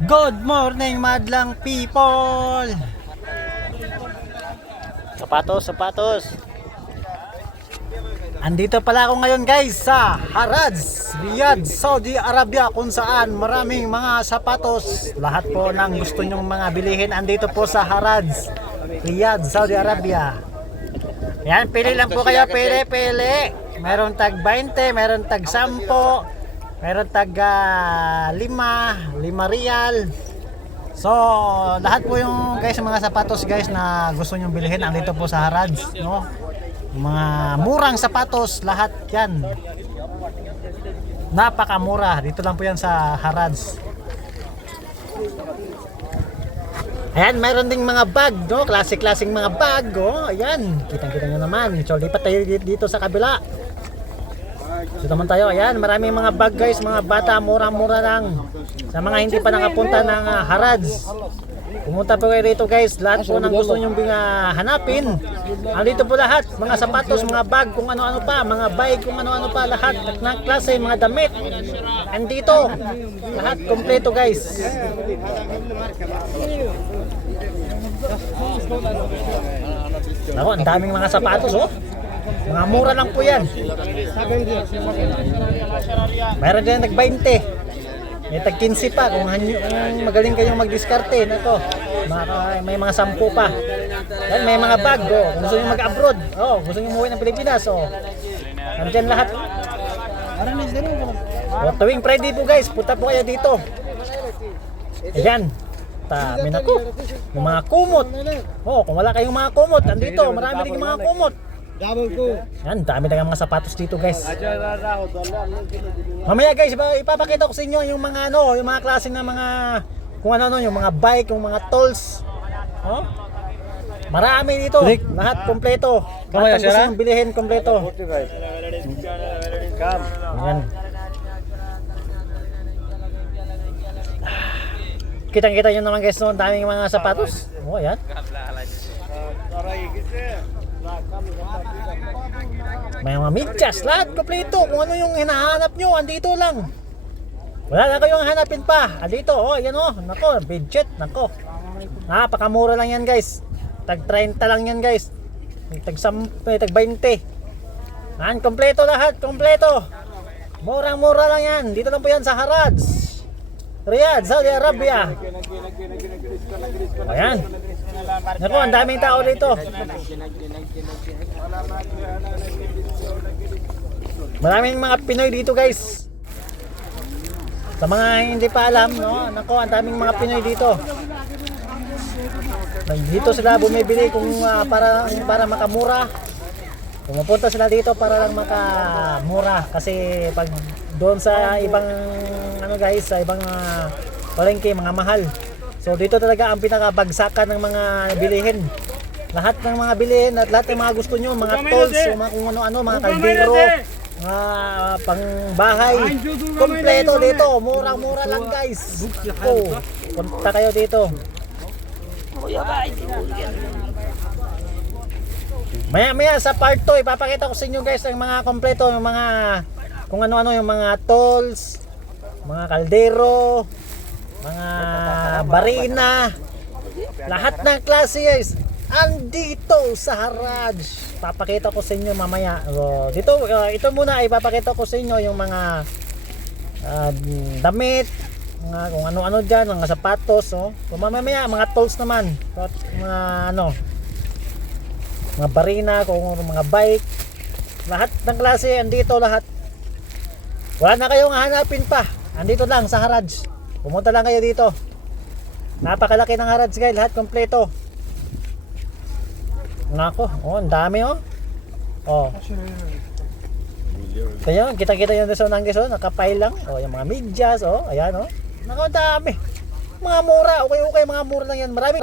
Good morning, madlang people. Sapatos. Andito pala ako ngayon guys sa Harrods, Riyadh, Saudi Arabia, kung saan maraming mga sapatos. Lahat po ng gusto nyong mga bilihin andito po sa Harrods, Riyadh, Saudi Arabia. Yan, pili lang po kayo, pili. Meron tag 20, meron tag 10, meron tag 5 riyal. So, lahat po yung guys, mga sapatos guys na gusto nyong bilhin andito po sa Harrods, no? Mga murang sapatos, lahat yan. Napakamura. Dito lang po yan sa Harrods. Ayan, mayroon ding mga bag, no? Classic-classic mga bag, oh. Ayan, kitang-kita nyo naman. So, lipat tayo dito sa kabila. So, naman tayo. Ayan, maraming mga bag guys, mga bata, murang-mura lang. Sa mga hindi pa nakapunta ng Harrods, pumunta po kayo rito guys. Lahat po ng gusto nyong hanapin, andito po lahat. Mga sapatos, mga bag, kung ano-ano pa, mga bike, kung ano-ano pa, lahat ng klase, mga damit, andito. Lahat kompleto guys. Ako, ang daming mga sapatos, oh. Mga mura lang po yan. Mayroon dyan nag-20. May tag 15 pa kung magaling kayong magdiskarte na to. May mga 10 pa. Yan, may mga bag, oh. Kung gusto niyo mag-abroad, oh, gusto niyo umuwi ng Pilipinas, oh. Nandiyan lahat. Oh, tuwing Friday po guys, punta po kayo dito. Ayan. Tamin ako. Yung mga kumot. Oh, kung wala kayong mga kumot, andito, marami din mga kumot. Yan, dami na mga sapatos dito guys. Mamaya guys, ipapakita ko sa inyo yung mga yung mga klase ng mga kung ano yung mga bike, yung mga tools. Oh? Marami dito. Lahat kompleto. Lahat ng gusto nyong bilihin kompleto. Yan. Kitang-kita nyo naman guys, no? Daming mga sapatos. Oh, yan. May mga medyas, lahat kompleto. Kung ano yung hinahanap nyo, andito lang. Wala na kayong hanapin pa. Andito, oh, yan oh. Nako, budget, nako. Napakamura lang yan guys. Tag 30 lang yan guys. Tag 20. Yan, kompleto lahat, kompleto. Murang-mura lang yan. Dito lang po yan sa Harrods, Riyadh, Saudi Arabia. Ayan. Naku, ang daming tao dito. Maraming mga Pinoy dito guys. Sa mga hindi pa alam, no? Naku, ang daming mga Pinoy dito. Dito sila bumibili kung para makamura. Pumupunta sila dito para lang makamura. Kasi pag doon sa ibang guys, sa ibang palengke, mga mahal. So dito talaga ang pinakabagsakan ng mga bilihin. Lahat ng mga bilihin at lahat ng mga gusto nyo, mga tools, mga kung ano-ano, mga kaldero, mga pangbahay, kompleto dito. Murang-mura lang guys. Oh, punta kayo dito. Maya sa part 2 ipapakita ko sa inyo guys ang mga kompleto, yung mga kung ano-ano, yung mga tools, mga kaldero, mga barina, lahat ng klase guys andito sa Harrods. Papakita ko sa inyo mamaya. So, dito ito muna ipapakita ko sa inyo yung mga damit, mga kung ano-ano diyan, mga sapatos, oh. So, mamaya mga tools naman, mga mga barina, kung mga bike, lahat ng klase andito lahat. Wala na kayong hanapin pa. Andito lang sa Harrods. Pumunta lang kayo dito. Napakalaki ng Harrods guys, lahat kompleto. Nako, oh, ang dami oh. Oh. Kaya kita-kita yung deso ng geso, nakapile lang. Oh, yung mga medyas, oh, ayan oh. Nako, dami. Mga mura, okay, mga mura lang yan. Marami